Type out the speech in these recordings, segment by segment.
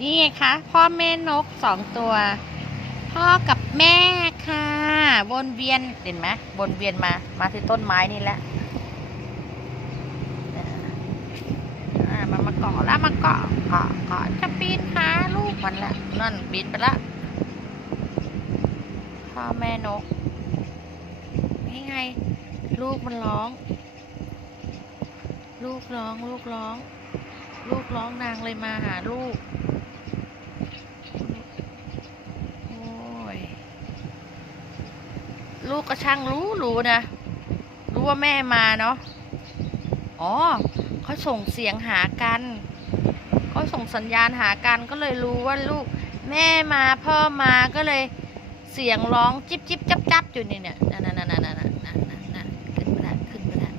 นี่ไงคะ พ่อแม่นกสองตัว พ่อกับแม่ค่ะ วนเวียนเห็นไหมวนเวียนมา มาที่ต้นไม้นี่แหละมามาเกาะแล้วมาเกาะเกาะเกาะจะปีนขาลูกมันละนั่นบินไปละพ่อแม่นกนี่ไง ลูกมันร้อง ลูกร้อง ลูกร้อง ลูกร้องนางเลยมาหาลูก โอ้ย ลูกก็ช่างรู้รู้นะ รู้ว่าแม่มาเนาะ อ๋อเขาส่งเสียงหากันเขาส่งสัญญาณหากันก็เลยรู้ว่าลูกแม่มาพ่อมาก็เลยเสียงร้องจิบจิบจับจับอยู่นี่เนี่ยนั่นนั่นนั่นนั่นนั่นนั่นนั่นขึ้นไปแล้วขึ้นไปแล้ว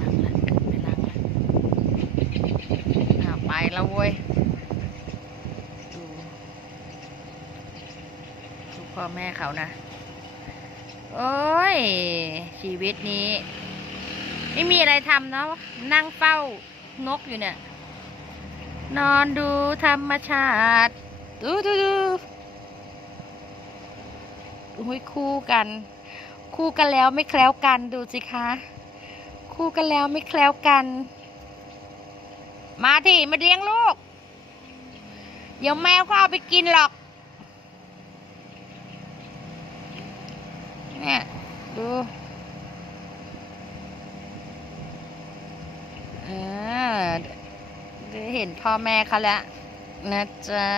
ลังละขึ้นไปลังละอ้าวไป แล้วเว้ย ดู ดูพ่อแม่เขานะ โอ้ย ชีวิตนี้ ไม่มีอะไรทำเนาะ นั่งเฝ้านกอยู่เนี่ย นอนดูธรรมชาติ ดูดูดูโอ้ยคู่กัน คู่กันแล้วไม่แคล้วกันดูสิคะ คู่กันแล้วไม่แคล้วกัน มาที่มาเลี้ยงลูก เดี๋ยวแมวก็เอาไปกินหรอก เนี่ย ดูเออเห็นพ่อแม่เขาแล้วนะจ๊ะ